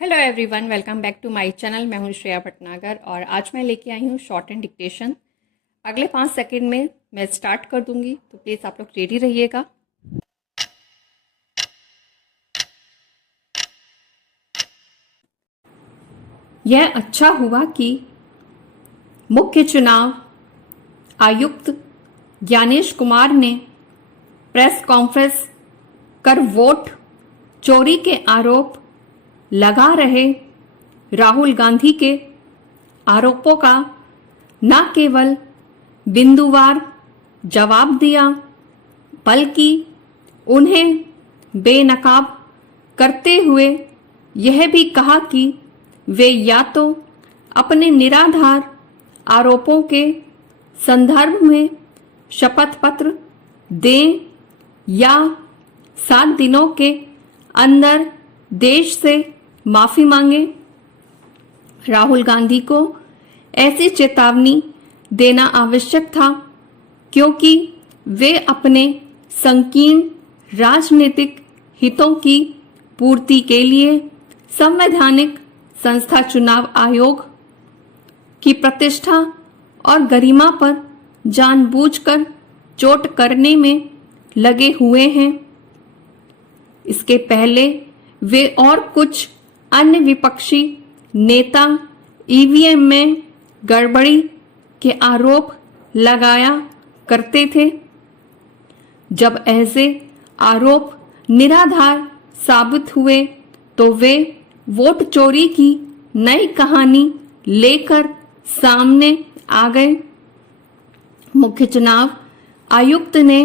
Hello everyone, welcome back to my channel. मैं हूं श्रेया भटनागर और आज मैं लेके आई हूं शॉर्ट एंड डिक्टेशन। अगले 5 सेकंड में मैं स्टार्ट कर दूंगी, तो प्लीज़ आप लोग रेडी रहिएगा। यह अच्छा हुआ कि मुख्य चुनाव आयुक्त ज्ञानेश कुमार ने प्रेस कॉन्फ्रेंस कर वोट चोरी के आरोप लगा रहे राहुल गांधी के आरोपों का न केवल बिंदुवार जवाब दिया, बल्कि उन्हें बेनकाब करते हुए यह भी कहा कि वे या तो अपने निराधार आरोपों के संदर्भ में शपथ पत्र दें या 7 दिनों के अंदर देश से माफी मांगे। राहुल गांधी को ऐसी चेतावनी देना आवश्यक था क्योंकि वे अपने संकीर्ण राजनीतिक हितों की पूर्ति के लिए संवैधानिक संस्था चुनाव आयोग की प्रतिष्ठा और गरिमा पर जानबूझकर चोट करने में लगे हुए हैं। इसके पहले वे और कुछ अन्य विपक्षी नेता ईवीएम में गड़बड़ी के आरोप लगाया करते थे। जब ऐसे आरोप निराधार साबित हुए तो वे वोट चोरी की नई कहानी लेकर सामने आ गए। मुख्य चुनाव आयुक्त ने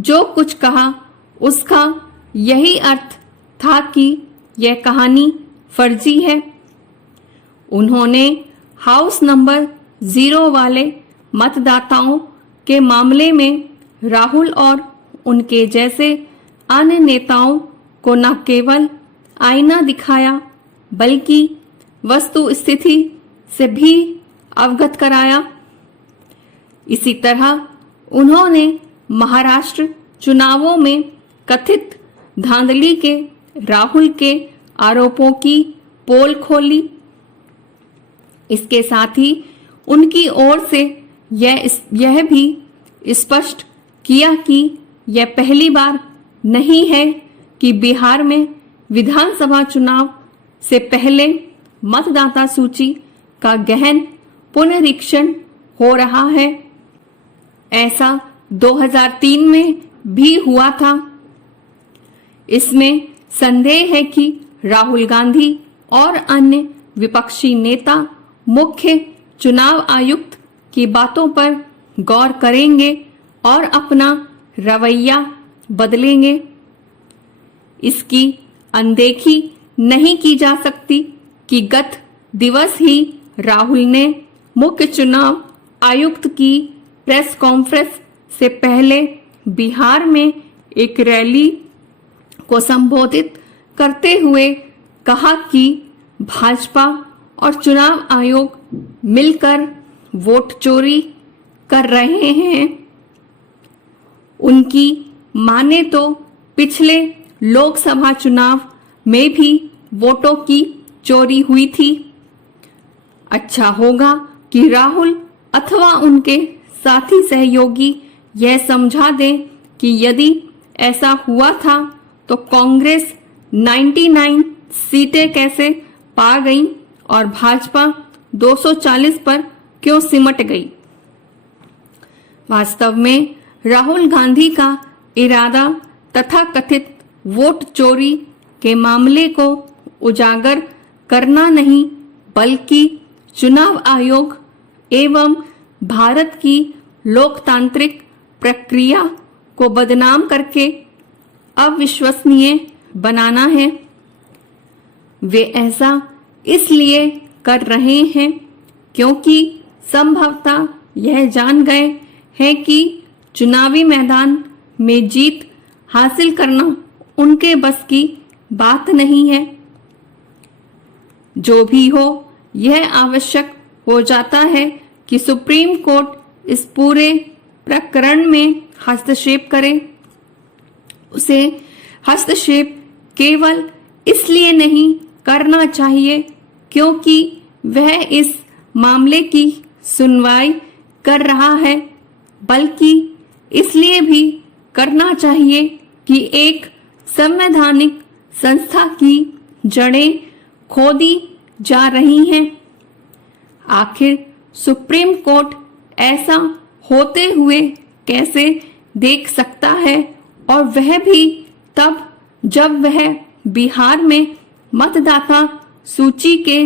जो कुछ कहा उसका यही अर्थ था कि यह कहानी फर्जी है। उन्होंने हाउस नंबर 0 वाले मतदाताओं के मामले में राहुल और उनके जैसे अन्य नेताओं को न केवल आईना दिखाया बल्कि वस्तु स्थिति से भी अवगत कराया। इसी तरह उन्होंने महाराष्ट्र चुनावों में कथित धांधली के राहुल के आरोपों की पोल खोली। इसके साथ ही उनकी ओर से यह भी स्पष्ट किया कि यह पहली बार नहीं है कि बिहार में विधानसभा चुनाव से पहले मतदाता सूची का गहन पुनरीक्षण हो रहा है। ऐसा 2003 में भी हुआ था। इसमें संदेह है कि राहुल गांधी और अन्य विपक्षी नेता मुख्य चुनाव आयुक्त की बातों पर गौर करेंगे और अपना रवैया बदलेंगे। इसकी अनदेखी नहीं की जा सकती कि गत दिवस ही राहुल ने मुख्य चुनाव आयुक्त की प्रेस कॉन्फ्रेंस से पहले बिहार में एक रैली को संबोधित करते हुए कहा कि भाजपा और चुनाव आयोग मिलकर वोट चोरी कर रहे हैं। उनकी माने तो पिछले लोकसभा चुनाव में भी वोटों की चोरी हुई थी। अच्छा होगा कि राहुल अथवा उनके साथी सहयोगी यह समझा दें कि यदि ऐसा हुआ था तो कांग्रेस 99 सीटें कैसे पा गई और भाजपा 240 पर क्यों सिमट गई। वास्तव में राहुल गांधी का इरादा तथा कथित वोट चोरी के मामले को उजागर करना नहीं बल्कि चुनाव आयोग एवं भारत की लोकतांत्रिक प्रक्रिया को बदनाम करके अविश्वसनीय बनाना है। वे ऐसा इसलिए कर रहे हैं क्योंकि संभवतः यह जान गए हैं कि चुनावी मैदान में जीत हासिल करना उनके बस की बात नहीं है। जो भी हो, यह आवश्यक हो जाता है कि सुप्रीम कोर्ट इस पूरे प्रकरण में हस्तक्षेप करे। उसे हस्तक्षेप केवल इसलिए नहीं करना चाहिए क्योंकि वह इस मामले की सुनवाई कर रहा है, बल्कि इसलिए भी करना चाहिए कि एक संवैधानिक संस्था की जड़ें खोदी जा रही हैं। आखिर सुप्रीम कोर्ट ऐसा होते हुए कैसे देख सकता है, और वह भी तब जब वह बिहार में मतदाता सूची के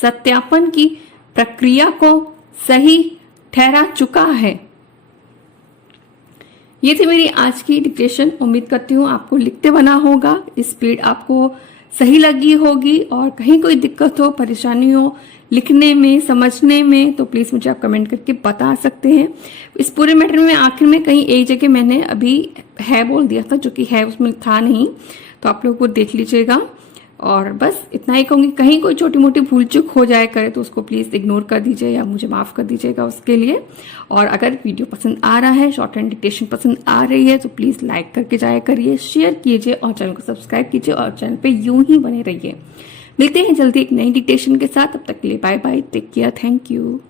सत्यापन की प्रक्रिया को सही ठहरा चुका है। ये थी मेरी आज की डिक्टेशन। उम्मीद करती हूँ आपको लिखते बना होगा, स्पीड आपको सही लगी होगी, और कहीं कोई दिक्कत हो, परेशानी हो लिखने में, समझने में, तो प्लीज मुझे आप कमेंट करके बता सकते हैं। इस पूरे मैटर में आखिर में कहीं एक जगह मैंने अभी है बोल दिया था, जो कि है उसमें था नहीं, तो आप लोग वो देख लीजिएगा। और बस इतना ही कहूंगी, कहीं कोई छोटी मोटी भूल चूक हो जाए करे तो उसको प्लीज इग्नोर कर दीजिए या मुझे माफ कर दीजिएगा उसके लिए। और अगर वीडियो पसंद आ रहा है, शॉर्ट हैंड डिक्टेशन पसंद आ रही है, तो प्लीज लाइक करके जाया करिए, शेयर कीजिए और चैनल को सब्सक्राइब कीजिए और चैनल पे यूं ही बने रहिए। मिलते हैं जल्दी एक नई डिक्टेशन के साथ, तब तक के लिए bye bye, take care, thank you.